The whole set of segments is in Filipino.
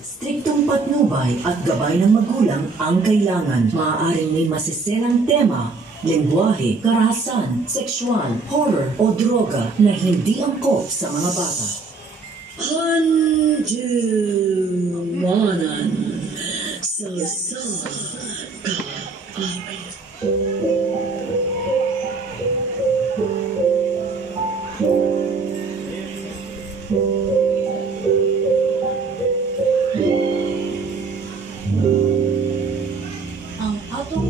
striktong patnubay at gabay ng magulang ang kailangan. Maaaring may masiselang tema, lengguwahe, karahasan, sexual, horror o droga na hindi angkop sa mga bata. Hanjumanan sa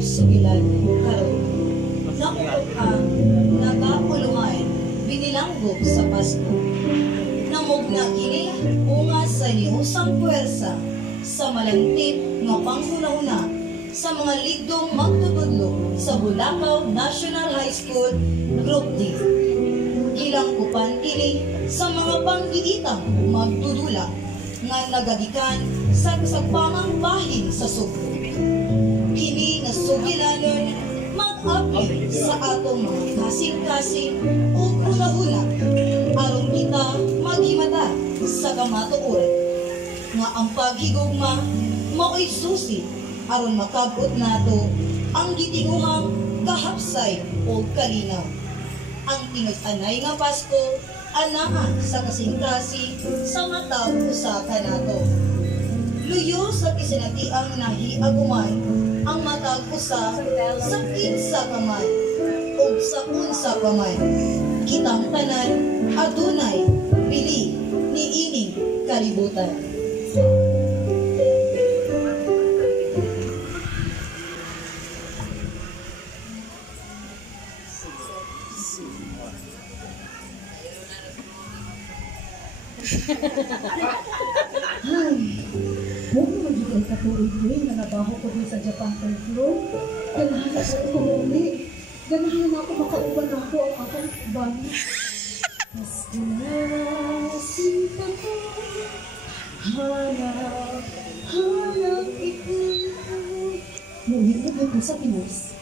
sugilan karon nakutok ang nagapuluhan binilanggog sa Pasko namog na kini unga sa iniusang puwersa sa malantip nga panghuna-una sa mga ligdong magtutudlo sa Bulacau National High School Group D. Ilang kupan kini sa mga panggiitang magtudula nga nagagikan sa kasagpangang bahin sa Subo. Kini nga sugilanon mag-abli sa atong mga kasing-kasing o huna-huna aron kita maghimata sa kamatuoran nga ang paghigugma mao'y susi aron makabot nato ang gitinguhang kahapsay o kalinaw. Ang tinut-anay nga Pasko anaa sa kasing-kasing sa matag usa ka nato. Luyo sa kisinatiang nahiaguman ang matag usa sa kinsa kamay o sa unsa kamay. Kitang tanan adunay pili ni ining kalibutan. Huwag mo magiging katuloy na nabaho ko din sa Japan third floor. Ganahan ako kumuli. Ganahan ako makauban ako ang akong bani. Mas sinasita ko. Hanap ikaw. Ngunit ko ko sa Pinas.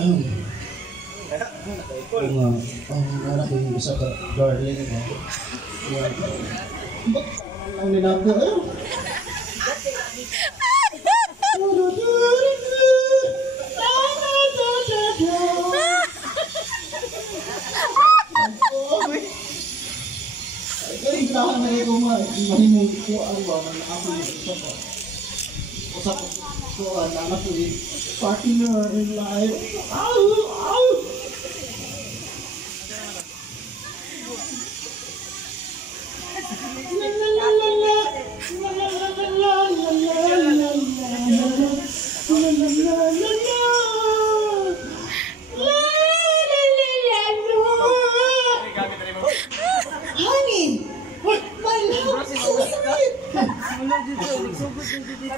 Ang anak ko yung isa ka darling mo. Ang ninago eh. Ay, kailangan na ito mahimong ko ang mga ako yung isa ka. Usap ko ang anak ko yung partner in life.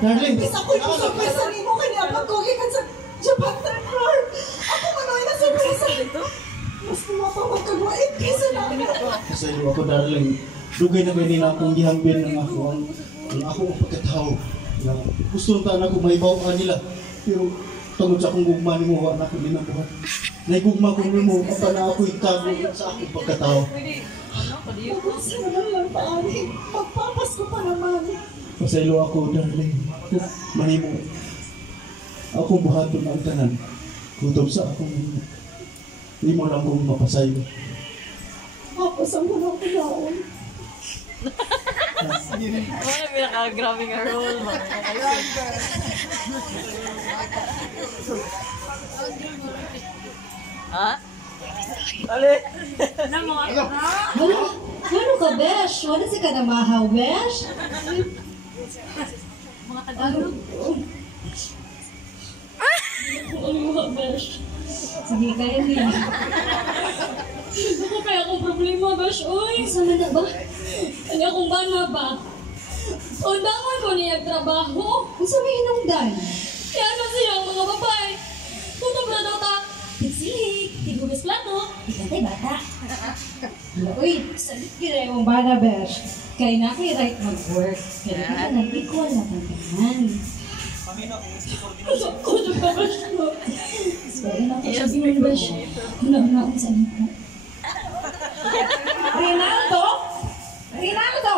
Darling, Bisa ko yung surpresa ni mo kanya magkugikan sa Japan third floor. Ako manoy na surpresa. Mas tumapawag ka mo, kaysa namin. kasi ako darling, dugay na ganyan akong gihambin ng ako ang ako ang pagkatao na gusto na ako maibaw ka nila pero tungod sa akong gugma ni mo anak ko din ang buhat naigugma ko ni mo apa na ako itago sa akong pagkatao. Mabusin mo lang paani. Pagpapas ko pa naman. Pasaylo ako darling mahimo akong buhaton ang tanan kutob sa akong hindi mo lang kong mapasaylo. Tapos ang muna ko naon. Wala pinaka-grabe nga role mo. Ha? Ali! Ano ka, Besh? Wala si ka na mahaw, Besh? Mga Tagalog. Ano ka, Besh? Sige, kaya niya. Ako kaya akong problema, Besh, oy. Sama na ba? Ano akong bana ba? O dangon ko niya trabaho. Ang sabihin ng dan. Kaya ano siya ang mga babae? Tutong na daw ta. Tigsihik, tigugas plato, ikantay bata. Uy, salit kira yung bana, Besh. Kaya na kayo right mag-work. Kaya ka nag-equal na tantanan. Kusok ko na ka, Besh. Sorry na ako sabihin, Besh. Hula-hula ako sa inyo. Rinaldo? Rinaldo!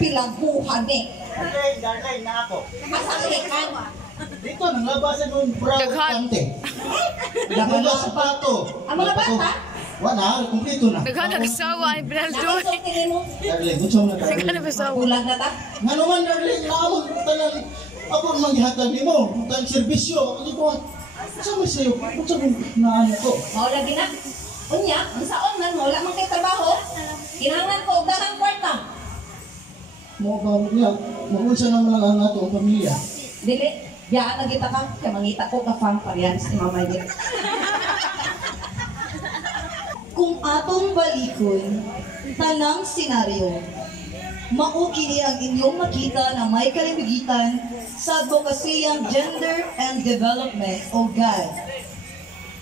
Pilaguhan eh. Darling, na ako. Masalikan. Dito, nanglabasan yung brown kante. Nanglabasan sa pato. Ang mga bata? Wala, kumpleto na. Daghan nagsawa ni Pinaldo. Nakasok tingin mo. Darling, gusto mo na Daghan darling. nagsawa. Bulag na ta. Nga naman, darling, naamang tanan. Ako ang manghihatan ni mo. Ang serbisyo. Ano ko? Saan mo sa'yo? Saan mo naano ko? Maula gina. Unya, ang saon man, wala man kay trabaho. Kinahanglan ko og daghang kwarta. Mo ba niya? Maunsa naman lang ang ato ang pamilya. Dili, biyaan na kita ka, kaya mangita ko ka fang parehas ni Mama Yet. Kung atong balikon, tanang senaryo, mao kini ang inyong makita na may kalibigitan sa advokasiyang Gender and Development o GAD.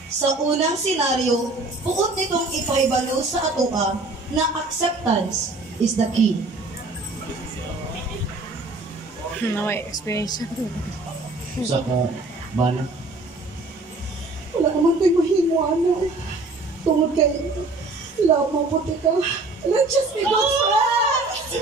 Sa unang senaryo, buot nitong ipahibalo sa atoa na acceptance is the key. No explanation. Usa ka bana. Wala naman kayo mahimo, ano. Tungod kay love mo puti ka. Let's just be good friends.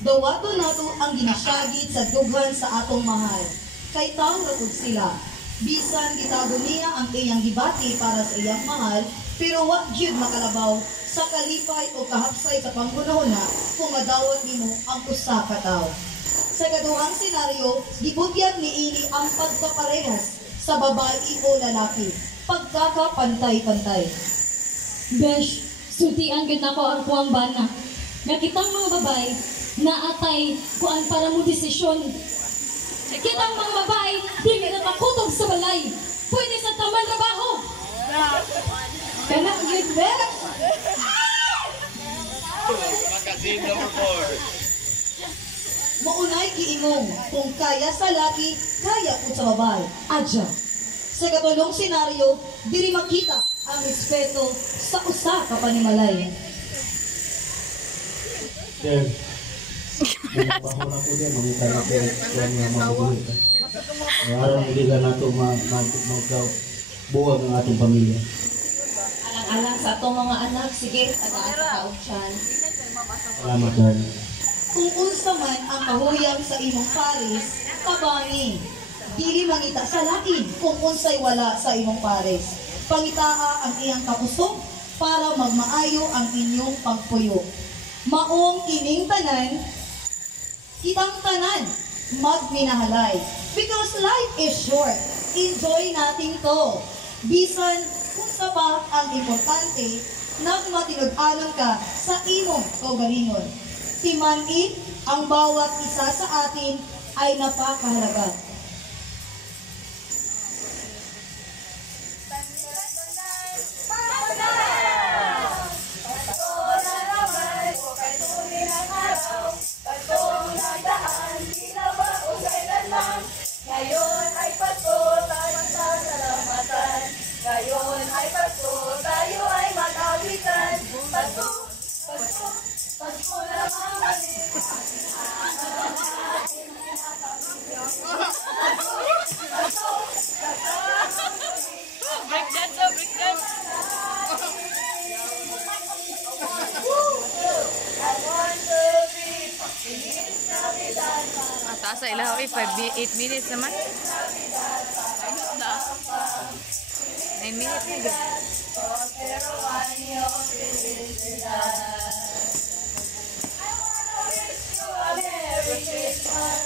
Dawato nato ang ginasagit sa dughan sa atong mahal. Kay taong rapod sila. Bisan gitago niya ang iyang gibati para sa iyang mahal, pero wa gyud makalabaw sa kalipay o kahapsay sa panghunahuna kung madawat nimo ang usa ka tawo. Sa kaduhang senaryo, gibutyag ni ini ang pagkaparehas sa babae o lalaki, pagkakapantay-pantay. Besh, sultian gid nako ang kuang bana. Nakitang mga babay na atay kuan para mo desisyon. Kitang mga babay, di na makutob sa balay. Pwede sa taman trabaho. Kana gid besh. Maunay giingong kung kaya sa laki, kaya po sa babae. Adya. Sa katulong senaryo, diri makita ang respeto sa usa ka panimalay. Sir, baho na ko din, mamita na ko yung mga mabubuhay ka. Araw hindi ka na ito magbuwag ng ating pamilya. Alang-alang sa atong mga anak, sige, tagaan ka kaog siyan. Salamat, darling. Kung unsa man ang kahuyang sa imong pares, tabangi. Dili mangita sa lain kung unsay wala sa imong pares. Pangitaa ang iyang kapusok para magmaayo ang inyong pagpuyo. Maong kining tanan, kitang tanan, magminahalay. Because life is short. Enjoy natin to. Bisan kung sa pa ang importante, nagmatinud-anon ka sa imong kaugalingon. Timanin ang bawat isa sa atin ay napakahalaga. Ngayon ay Pasko, tayo magsasalamatan. Ngayon ay Pasko, tayo ay mag-awitan. Pasko, Pasko, Pasko na mamalik. Break dance, oh, break dance. Mataas sa ilaw, 8 minutes naman. 9 minutes na gud. Merry Christmas.